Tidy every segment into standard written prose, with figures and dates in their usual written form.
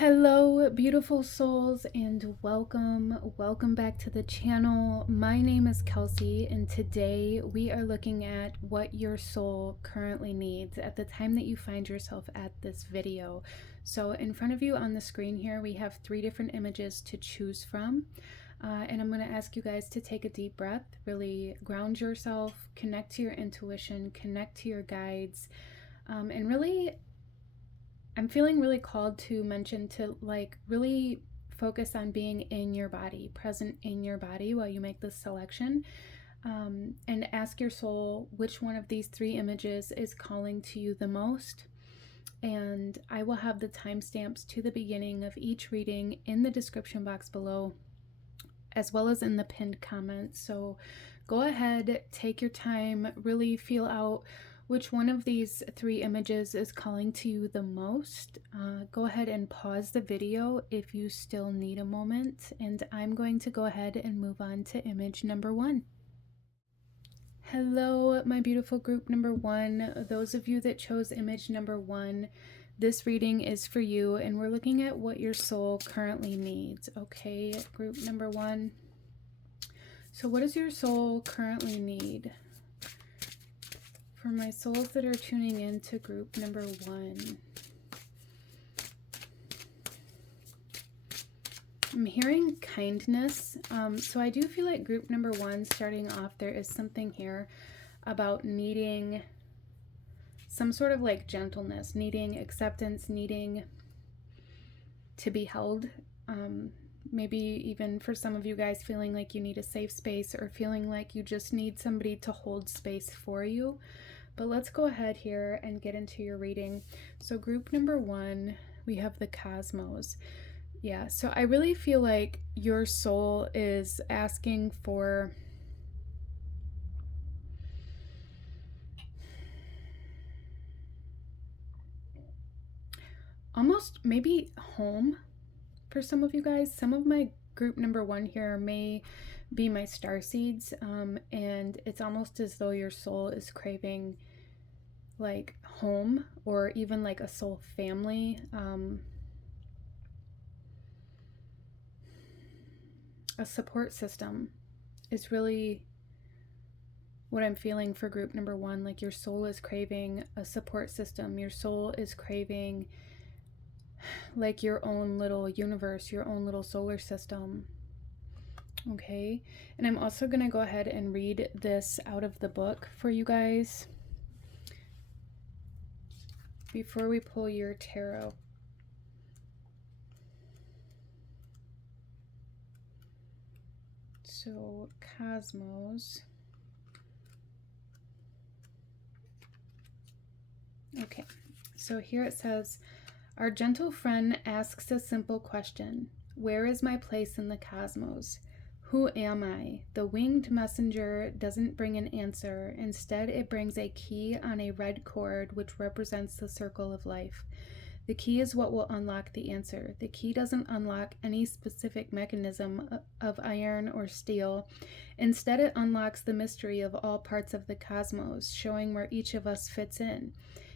Hello, beautiful souls, and welcome back to the channel. My name is Kelsey, and today we are looking at what your soul currently needs at the time that you find yourself at this video. So in front of you on the screen here, we have 3 different images to choose from. And I'm going to ask you guys to take a deep breath, really ground yourself, connect to your intuition, connect to your guides, and really I'm feeling really called to mention to really focus on being in your body, present in your body while you make this selection. And ask your soul which one of these 3 images is calling to you the most. And I will have the timestamps to the beginning of each reading in the description box below, as well as in the pinned comments. So go ahead, take your time, really feel out which one of these 3 images is calling to you the most. Go ahead and pause the video if you still need a moment, and I'm going to go ahead and move on to image number 1. Hello, my beautiful group number 1. Those of you that chose image number 1, this reading is for you, and we're looking at what your soul currently needs. Okay, group number 1. So what does your soul currently need? For my souls that are tuning in to group number 1, I'm hearing kindness. So I do feel like group number 1, starting off, there is something here about needing some sort of like gentleness, needing acceptance, needing to be held. Maybe even for some of you guys feeling like you need a safe space, or feeling like you just need somebody to hold space for you. But let's go ahead here and get into your reading. So group number 1, we have the cosmos. Yeah, so I really feel like your soul is asking for almost maybe home for some of you guys. Some of my group number 1 here may be my starseeds, and it's almost as though your soul is craving like home, or even like a soul family. A support system is really what I'm feeling for group number 1. Like your soul is craving a support system. Your soul is craving like your own little universe, your own little solar system. Okay, and I'm also going to go ahead and read this out of the book for you guys before we pull your tarot. So, cosmos. Okay, so here it says, our gentle friend asks a simple question. Where is my place in the cosmos? Who am I? The winged messenger doesn't bring an answer. Instead, it brings a key on a red cord, which represents the circle of life. The key is what will unlock the answer. The key doesn't unlock any specific mechanism of iron or steel. Instead, it unlocks the mystery of all parts of the cosmos, showing where each of us fits in.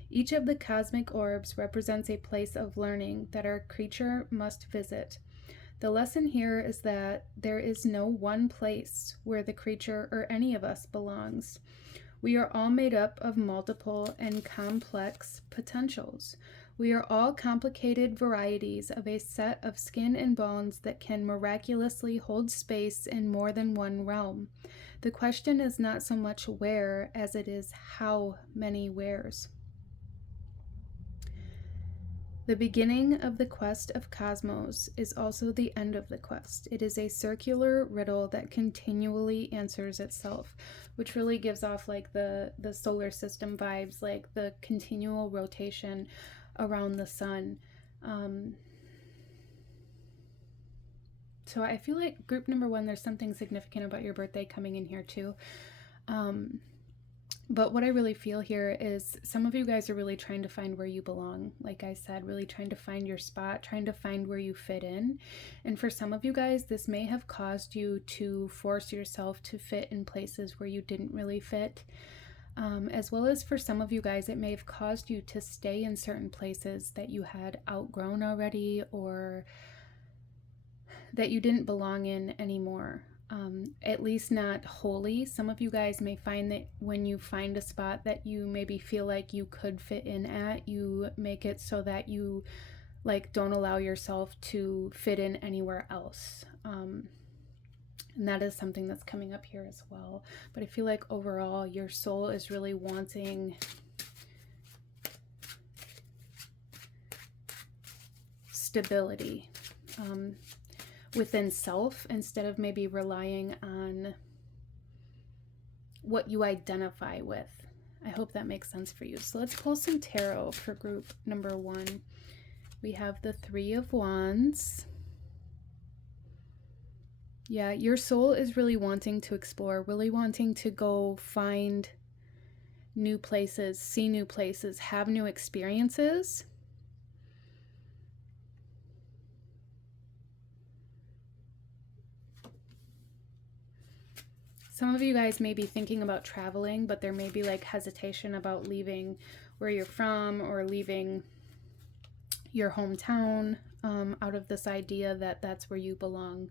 Each of the cosmic orbs represents a place of learning that our creature must visit. The lesson here is that there is no one place where the creature or any of us belongs. We are all made up of multiple and complex potentials. We are all complicated varieties of a set of skin and bones that can miraculously hold space in more than one realm. The question is not so much where as it is how many wheres. The beginning of the quest of cosmos is also the end of the quest. It is a circular riddle that continually answers itself, which really gives off like the solar system vibes, like the continual rotation around the sun. So I feel like group number 1, there's something significant about your birthday coming in here too. But what I really feel here is some of you guys are really trying to find where you belong. Like I said, really trying to find your spot, trying to find where you fit in. And for some of you guys, this may have caused you to force yourself to fit in places where you didn't really fit. As well as for some of you guys, it may have caused you to stay in certain places that you had outgrown already, or that you didn't belong in anymore. At least not wholly. Some of you guys may find that when you find a spot that you maybe feel like you could fit in at, you make it so that you like don't allow yourself to fit in anywhere else. And that is something that's coming up here as well. But I feel like overall your soul is really wanting stability within self, instead of maybe relying on what you identify with. I hope that makes sense for you. So let's pull some tarot for group number 1. We have the 3 of Wands. Yeah, your soul is really wanting to explore, really wanting to go find new places, see new places, have new experiences. Some of you guys may be thinking about traveling, but there may be like hesitation about leaving where you're from or leaving your hometown, out of this idea that that's where you belong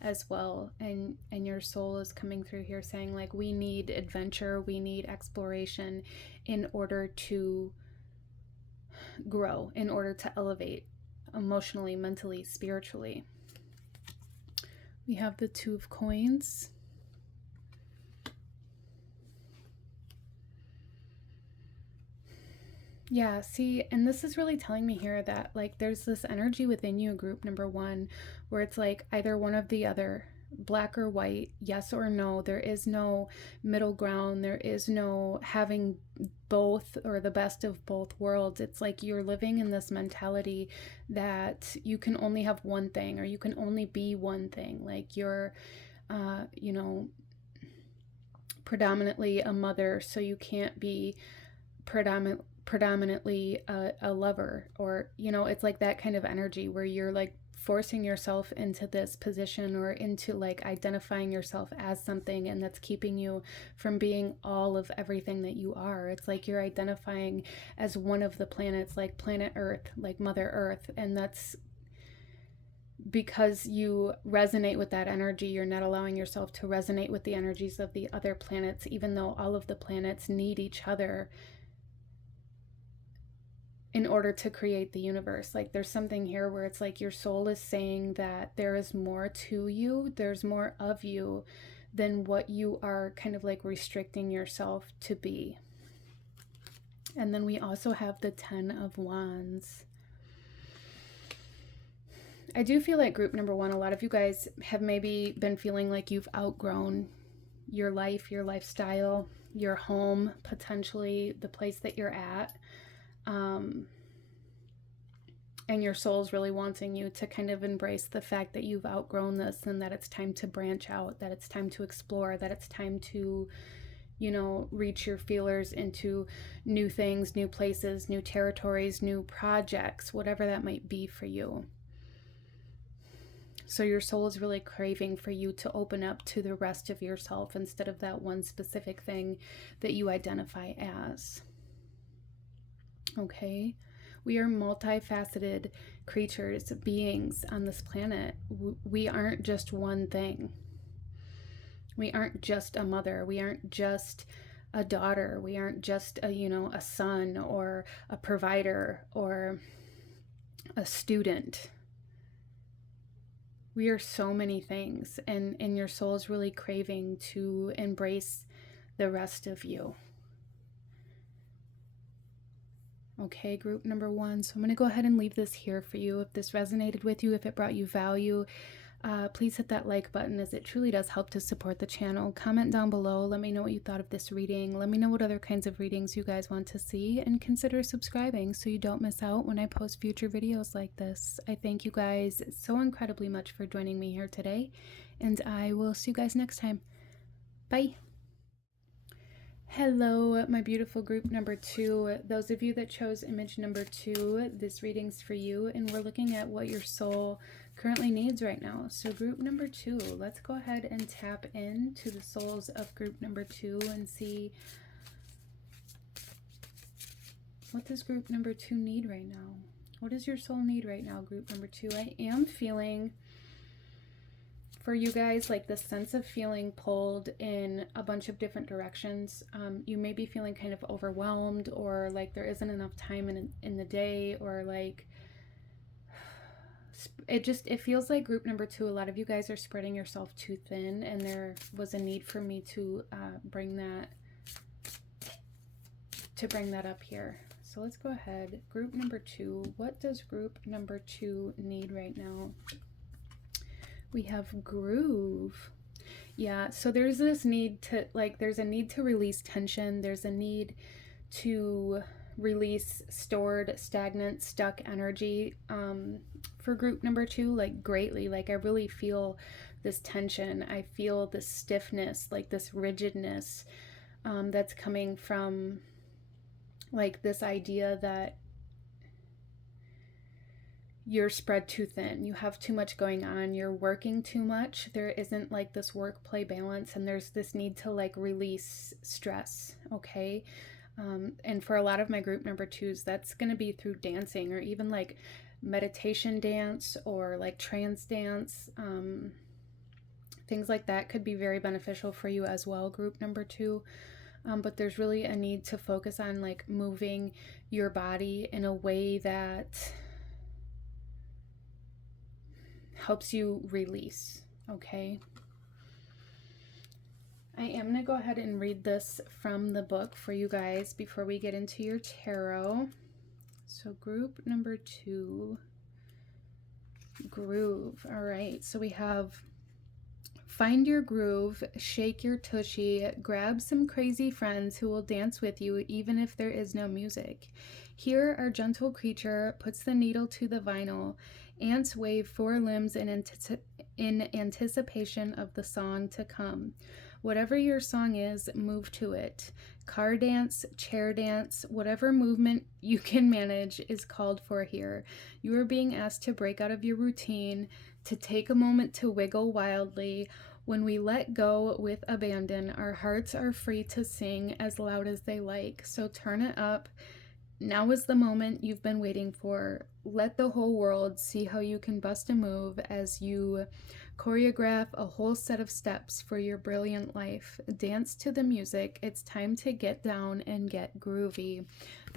as well. And your soul is coming through here saying like, we need adventure, we need exploration in order to grow, in order to elevate emotionally, mentally, spiritually. We have the 2 of Coins. Yeah, see, and this is really telling me here that like there's this energy within you, group number 1, where it's like either one of the other, black or white, yes or no. There is no middle ground. There is no having both or the best of both worlds. It's like you're living in this mentality that you can only have one thing, or you can only be one thing. Like you're, you know, predominantly a mother, so you can't be predominantly a lover, or you know, it's like that kind of energy where you're like forcing yourself into this position, or into like identifying yourself as something, and that's keeping you from being all of everything that you are. It's like you're identifying as one of the planets, like planet Earth, like Mother Earth, and that's because you resonate with that energy. You're not allowing yourself to resonate with the energies of the other planets, even though all of the planets need each other in order to create the universe. Like there's something here where it's like your soul is saying that there is more to you, there's more of you than what you are kind of like restricting yourself to be. And then we also have the 10 of Wands. I do feel like group number 1, a lot of you guys have maybe been feeling like you've outgrown your life, your lifestyle, your home, potentially the place that you're at. And your soul's really wanting you to kind of embrace the fact that you've outgrown this, and that it's time to branch out, that it's time to explore, that it's time to, you know, reach your feelers into new things, new places, new territories, new projects, whatever that might be for you. So your soul is really craving for you to open up to the rest of yourself instead of that one specific thing that you identify as. Okay? We are multifaceted creatures, beings on this planet. We aren't just one thing. We aren't just a mother. We aren't just a daughter. We aren't just a, you know, a son or a provider or a student. We are so many things, and your soul is really craving to embrace the rest of you. Okay, group number 1. So I'm going to go ahead and leave this here for you. If this resonated with you, if it brought you value, please hit that like button, as it truly does help to support the channel. Comment down below. Let me know what you thought of this reading. Let me know what other kinds of readings you guys want to see, and consider subscribing so you don't miss out when I post future videos like this. I thank you guys so incredibly much for joining me here today, and I will see you guys next time. Bye. Hello, my beautiful group number 2. Those of you that chose image number 2, this reading's for you, and we're looking at what your soul currently needs right now. So group number 2, let's go ahead and tap into the souls of group number 2 and see What does group number 2 need right now? What does your soul need right now, group number 2? I am feeling for you guys like this sense of feeling pulled in a bunch of different directions. You may be feeling kind of overwhelmed, or like there isn't enough time in the day, or like it feels like group number 2, a lot of you guys are spreading yourself too thin, and there was a need for me to bring that up here. So let's go ahead. Group number 2. What does group number 2 need right now? We have groove. Yeah, so there's this need to, like, there's a need to release tension. There's a need to release stored, stagnant, stuck energy for group number 2, like, greatly. Like, I really feel this tension. I feel this stiffness, like this rigidness that's coming from like this idea that you're spread too thin, you have too much going on, you're working too much, there isn't like this work-play balance, and there's this need to like release stress, okay? And for a lot of my group number 2s, that's going to be through dancing, or even like meditation dance, or like trance dance. Things like that could be very beneficial for you as well, group number 2. But there's really a need to focus on like moving your body in a way that helps you release, okay? I am going to go ahead and read this from the book for you guys before we get into your tarot. So group number 2, groove. All right, so we have: find your groove, shake your tushy, grab some crazy friends who will dance with you even if there is no music. Here, our gentle creature puts the needle to the vinyl. Ants wave 4 limbs in anticipation of the song to come. Whatever your song is, move to it. Car dance, chair dance, whatever movement you can manage is called for here. You are being asked to break out of your routine, to take a moment to wiggle wildly. When we let go with abandon, our hearts are free to sing as loud as they like. So turn it up. Now is the moment you've been waiting for. Let the whole world see how you can bust a move as you choreograph a whole set of steps for your brilliant life. Dance to the music. It's time to get down and get groovy.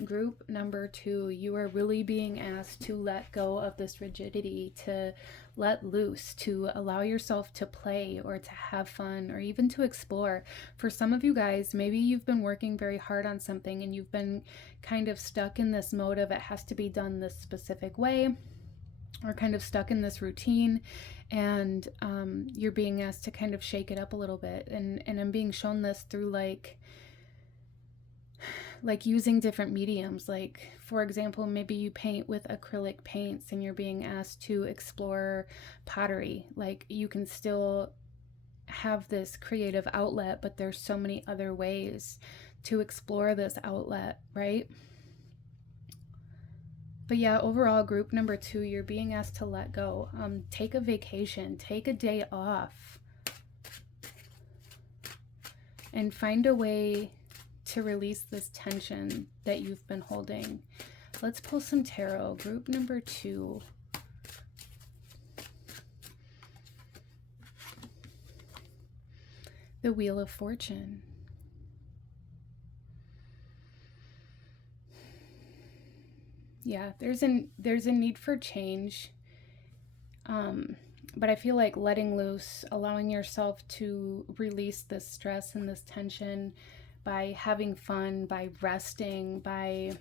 Group number 2, you are really being asked to let go of this rigidity, to let loose, to allow yourself to play or to have fun or even to explore. For some of you guys, maybe you've been working very hard on something and you've been kind of stuck in this mode of it has to be done this specific way, or kind of stuck in this routine, and you're being asked to kind of shake it up a little bit. And I'm being shown this through like using different mediums. Like, for example, maybe you paint with acrylic paints and you're being asked to explore pottery. Like, you can still have this creative outlet, but there's so many other ways to explore this outlet, right? But yeah, overall, group number 2, you're being asked to let go. Take a vacation, take a day off, and find a way to release this tension that you've been holding. Let's pull some tarot. Group number 2. The Wheel of Fortune. Yeah, there's a need for change. But I feel like letting loose, allowing yourself to release this stress and this tension by having fun, by resting, by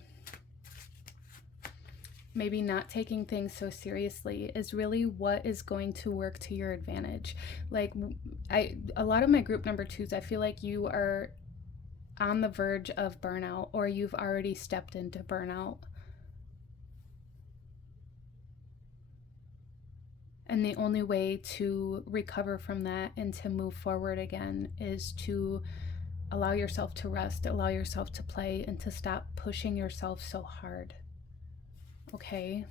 maybe not taking things so seriously is really what is going to work to your advantage. Like, a lot of my group number 2s, I feel like you are on the verge of burnout, or you've already stepped into burnout. And the only way to recover from that and to move forward again is to allow yourself to rest, allow yourself to play, and to stop pushing yourself so hard. Okay?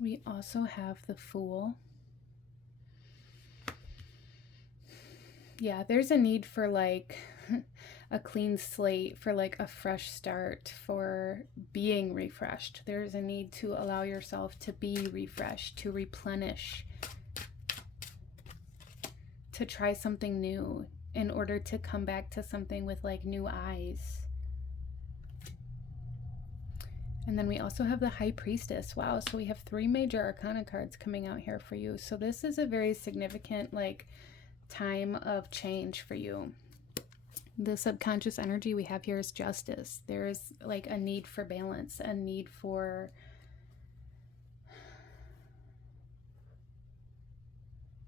We also have the Fool. Yeah, there's a need for like a clean slate, for like a fresh start, for being refreshed. There's a need to allow yourself to be refreshed, to replenish, to try something new in order to come back to something with like new eyes. And then we also have the High Priestess. Wow, so we have 3 major arcana cards coming out here for you. So this is a very significant like time of change for you. The subconscious energy we have here is justice. There is like a need for balance, a need for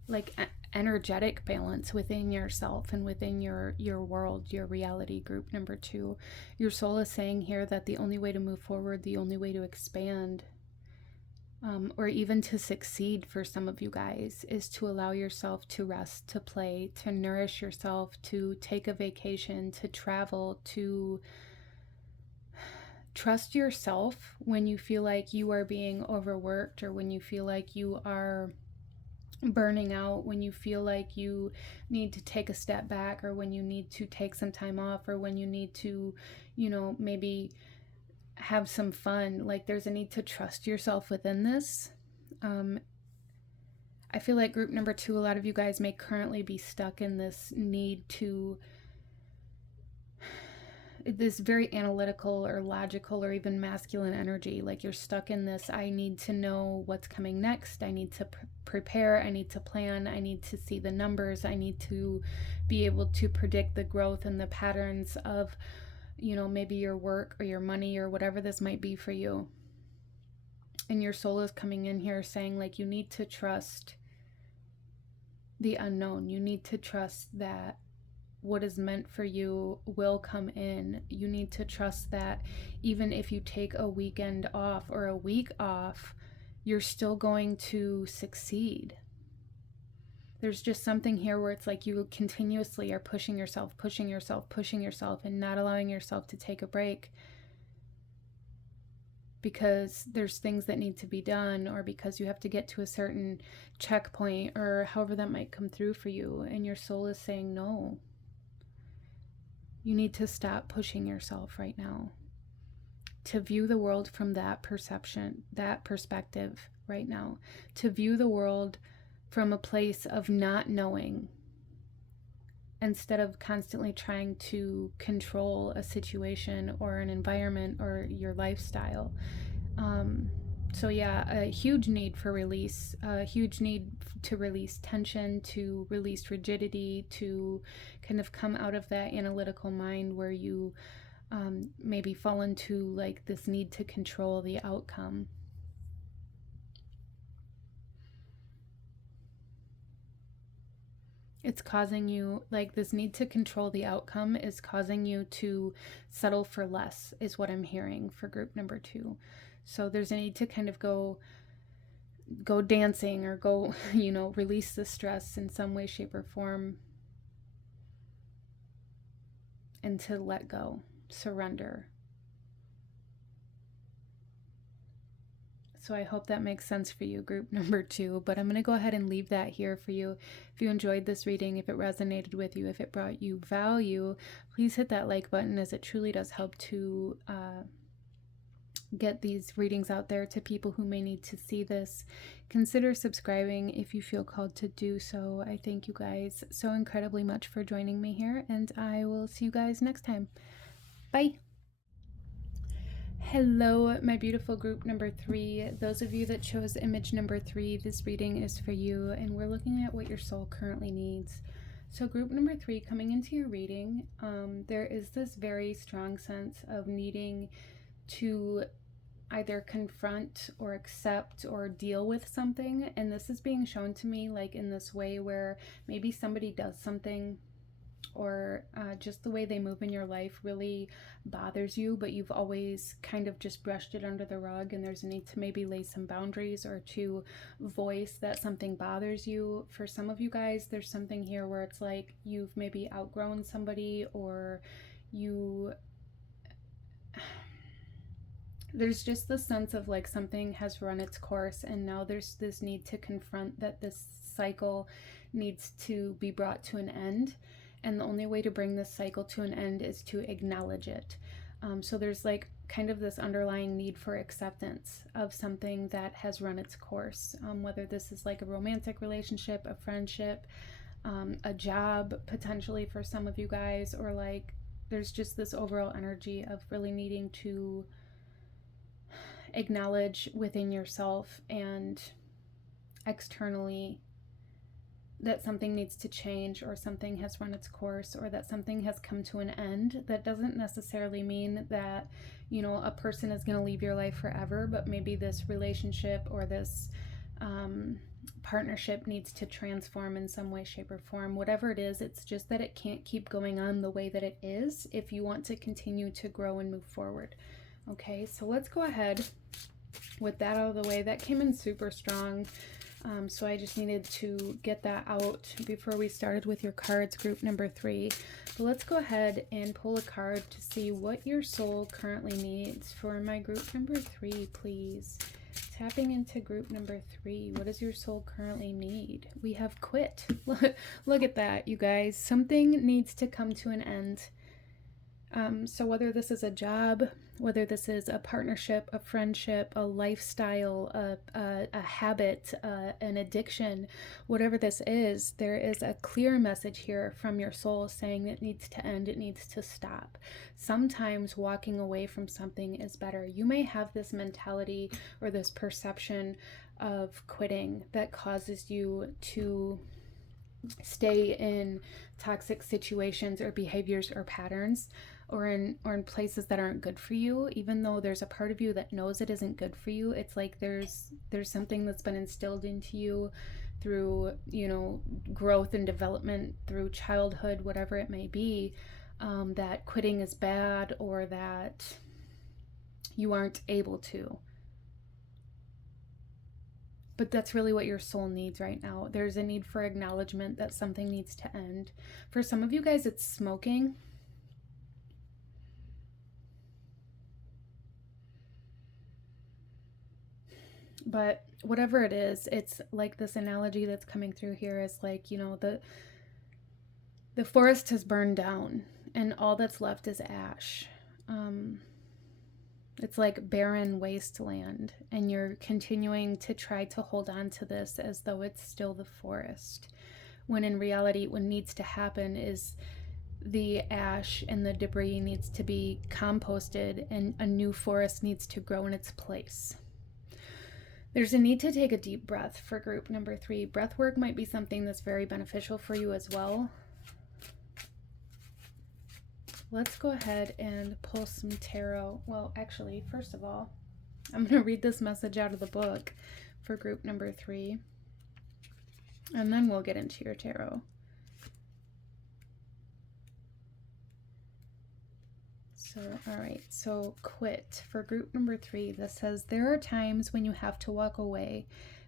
like energetic balance within yourself and within your world, your reality. Group number 2, your soul is saying here that the only way to move forward, the only way to expand, or even to succeed for some of you guys, is to allow yourself to rest, to play, to nourish yourself, to take a vacation, to travel, to trust yourself when you feel like you are being overworked, or when you feel like you are burning out, when you feel like you need to take a step back, or when you need to take some time off, or when you need to, you know, maybe have some fun. Like there's a need to trust yourself within this. I feel like group number 2, a lot of you guys may currently be stuck in this need to, this very analytical or logical or even masculine energy. Like you're stuck in this, I need to know what's coming next. I need to prepare. I need to plan. I need to see the numbers. I need to be able to predict the growth and the patterns of, you know, maybe your work or your money or whatever this might be for you. And your soul is coming in here saying like you need to trust the unknown. You need to trust that what is meant for you will come in. You need to trust that even if you take a weekend off or a week off, you're still going to succeed. There's just something here where it's like you continuously are pushing yourself, and not allowing yourself to take a break because there's things that need to be done, or because you have to get to a certain checkpoint, or however that might come through for you. And your soul is saying no. You need to stop pushing yourself right now. To view the world from that perception, that perspective right now. To view the world from a place of not knowing, instead of constantly trying to control a situation or an environment or your lifestyle. So yeah, a huge need for release, a huge need to release tension, to release rigidity, to kind of come out of that analytical mind where you maybe fall into like this need to control the outcome. It's causing you, like this need to control the outcome is causing you to settle for less, is what I'm hearing for group number 2. So there's a need to kind of go dancing, or go, you know, release the stress in some way, shape, or form, and to let go, surrender. So I hope that makes sense for you, group number 2. But I'm going to go ahead and leave that here for you. If you enjoyed this reading, if it resonated with you, if it brought you value, please hit that like button, as it truly does help to get these readings out there to people who may need to see this. Consider subscribing if you feel called to do so. I thank you guys so incredibly much for joining me here, and I will see you guys next time. Bye. Hello, my beautiful group number 3. Those of you that chose image number 3, this reading is for you, and we're looking at what your soul currently needs. So group number 3, coming into your reading, there is this very strong sense of needing to either confront or accept or deal with something. And this is being shown to me like in this way where maybe somebody does something, or just the way they move in your life really bothers you, but you've always kind of just brushed it under the rug, and there's a need to maybe lay some boundaries or to voice that something bothers you. For some of you guys, there's something here where it's like you've maybe outgrown somebody, or there's just the sense of like something has run its course, and now there's this need to confront that this cycle needs to be brought to an end. And the only way to bring this cycle to an end is to acknowledge it. So there's like kind of this underlying need for acceptance of something that has run its course, whether this is like a romantic relationship, a friendship, a job potentially for some of you guys, or like there's just this overall energy of really needing to acknowledge within yourself and externally that something needs to change, or something has run its course, or that something has come to an end. That doesn't necessarily mean that, you know, a person is going to leave your life forever, but maybe this relationship or this partnership needs to transform in some way, shape, or form. Whatever it is, it's just that it can't keep going on the way that it is if you want to continue to grow and move forward. Okay, so let's go ahead with that out of the way. That came in super strong. So I just needed to get that out before we started with your cards, group number 3. But let's go ahead and pull a card to see what your soul currently needs for my group number 3, please. Tapping into group number 3, what does your soul currently need? We have quit. Look at that, you guys. Something needs to come to an end. So whether this is a job, whether this is a partnership, a friendship, a lifestyle, a habit, an addiction, whatever this is, there is a clear message here from your soul saying it needs to end, it needs to stop. Sometimes walking away from something is better. You may have this mentality or this perception of quitting that causes you to stay in toxic situations or behaviors or patterns, or in places that aren't good for you, even though there's a part of you that knows it isn't good for you. It's like there's something that's been instilled into you through, you know, growth and development, through childhood, whatever it may be, that quitting is bad, or that you aren't able to. But that's really what your soul needs right now. There's a need for acknowledgement that something needs to end. For some of you guys, it's smoking. But whatever it is, it's like this analogy that's coming through here is like, you know, the forest has burned down and all that's left is ash. It's like barren wasteland, and you're continuing to try to hold on to this as though it's still the forest, when in reality what needs to happen is the ash and the debris needs to be composted and a new forest needs to grow in its place. There's a need to take a deep breath for group number 3. Breath work might be something that's very beneficial for you as well. Let's go ahead and pull some tarot. Well, actually, first of all, I'm going to read this message out of the book for group number 3, and then we'll get into your tarot. So, all right, so quit for group number 3. This says, there are times when you have to walk away.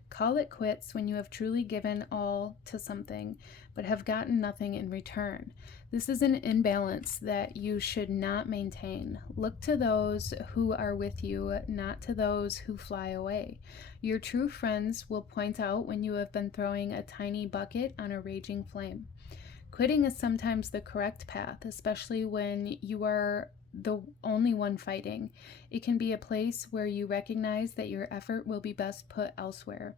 Call it quits when you have truly given all to something, but have gotten nothing in return. This is an imbalance that you should not maintain. Look to those who are with you, not to those who fly away. Your true friends will point out when you have been throwing a tiny bucket on a raging flame. Quitting is sometimes the correct path, especially when you are the only one fighting. It can be a place where you recognize that your effort will be best put elsewhere.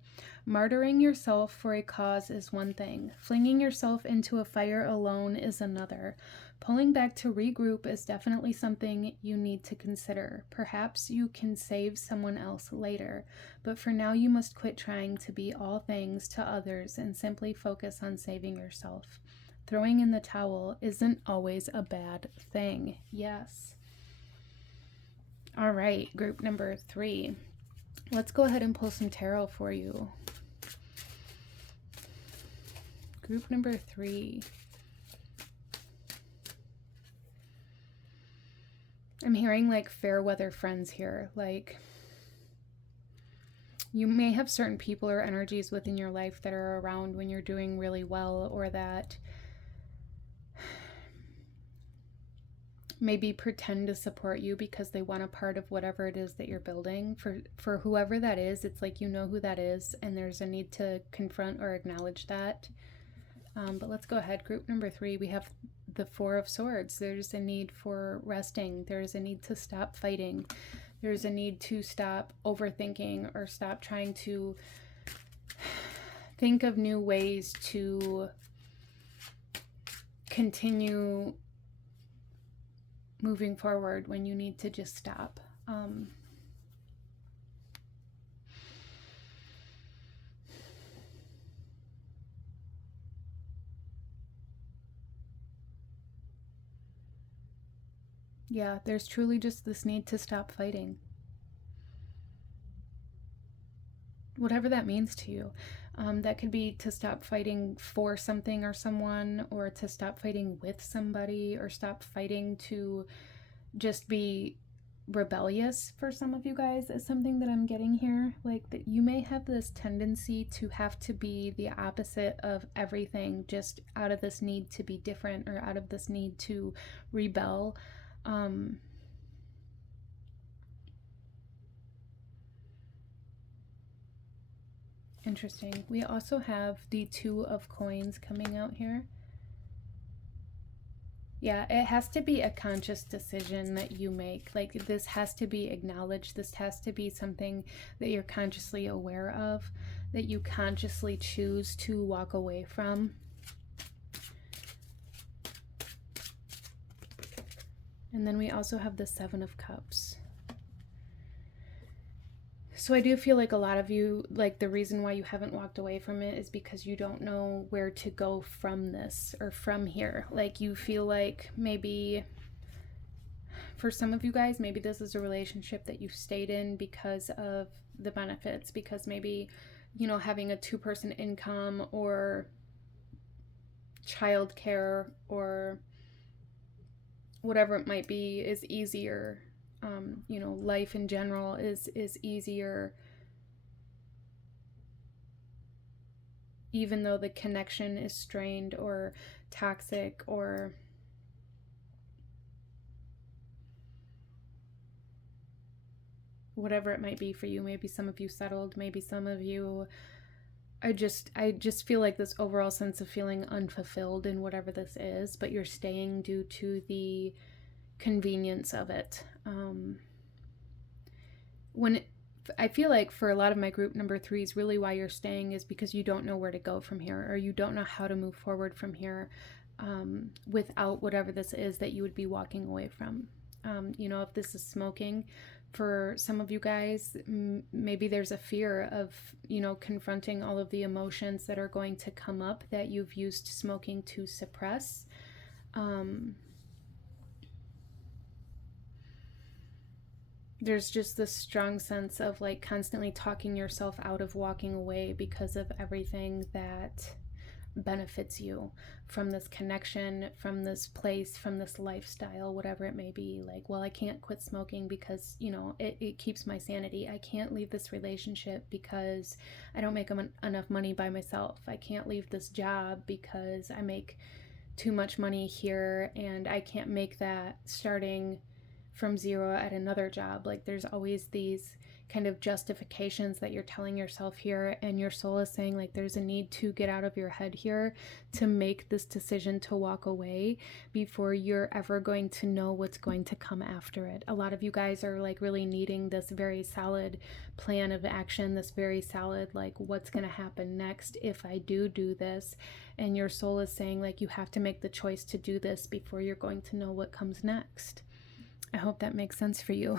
Martyring yourself for a cause is one thing. Flinging yourself into a fire alone is another. Pulling back to regroup is definitely something you need to consider. Perhaps you can save someone else later, but for now you must quit trying to be all things to others and simply focus on saving yourself. Throwing in the towel isn't always a bad thing. Yes. All right, group number 3. Let's go ahead and pull some tarot for you. Group number 3. I'm hearing like fair weather friends here. Like, you may have certain people or energies within your life that are around when you're doing really well, or that maybe pretend to support you because they want a part of whatever it is that you're building. For whoever that is, it's like, you know who that is, and there's a need to confront or acknowledge that. But let's go ahead. Group number 3, we have the Four of Swords. There's a need for resting. There's a need to stop fighting. There's a need to stop overthinking or stop trying to think of new ways to continue moving forward when you need to just stop. Yeah, there's truly just this need to stop fighting. Whatever that means to you. That could be to stop fighting for something or someone, or to stop fighting with somebody, or stop fighting to just be rebellious. For some of you guys is something that I'm getting here. Like that you may have this tendency to have to be the opposite of everything, just out of this need to be different or out of this need to rebel. Interesting. We also have the Two of Coins coming out here. Yeah, it has to be a conscious decision that you make. Like, this has to be acknowledged. This has to be something that you're consciously aware of, that you consciously choose to walk away from. And then we also have the Seven of Cups. So I do feel like a lot of you, like the reason why you haven't walked away from it is because you don't know where to go from this or from here. Like you feel like maybe for some of you guys, maybe this is a relationship that you've stayed in because of the benefits, because maybe, you know, having a 2-person income or childcare or whatever it might be is easier. You know, life in general is easier, even though the connection is strained or toxic or whatever it might be for you. Maybe some of you settled, maybe some of you I just feel like this overall sense of feeling unfulfilled in whatever this is, but you're staying due to the convenience of it. I feel like for a lot of my group number 3s, really why you're staying is because you don't know where to go from here, or you don't know how to move forward from here without whatever this is that you would be walking away from. You know, if this is smoking, for some of you guys, maybe there's a fear of, you know, confronting all of the emotions that are going to come up that you've used smoking to suppress. There's just this strong sense of like constantly talking yourself out of walking away because of everything that benefits you from this connection, from this place, from this lifestyle, whatever it may be. Like, well, I can't quit smoking because, you know, it keeps my sanity. I can't leave this relationship because I don't make enough money by myself. I can't leave this job because I make too much money here and I can't make that starting from zero at another job. Like there's always these kind of justifications that you're telling yourself here, and your soul is saying like there's a need to get out of your head here to make this decision to walk away before you're ever going to know what's going to come after it. A lot of you guys are like really needing this very solid plan of action, this very solid like what's going to happen next if I do this, and your soul is saying like you have to make the choice to do this before you're going to know what comes next. I hope that makes sense for you.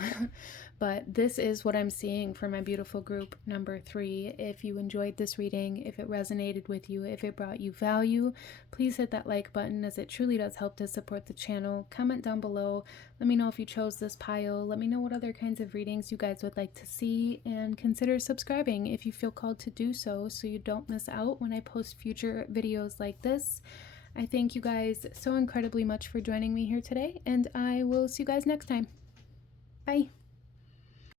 But this is what I'm seeing for my beautiful group number 3. If you enjoyed this reading, if it resonated with you, if it brought you value, please hit that like button, as it truly does help to support the channel. Comment down below. Let me know if you chose this pile. Let me know what other kinds of readings you guys would like to see, and consider subscribing if you feel called to do so you don't miss out when I post future videos like this. I thank you guys so incredibly much for joining me here today, and I will see you guys next time. Bye.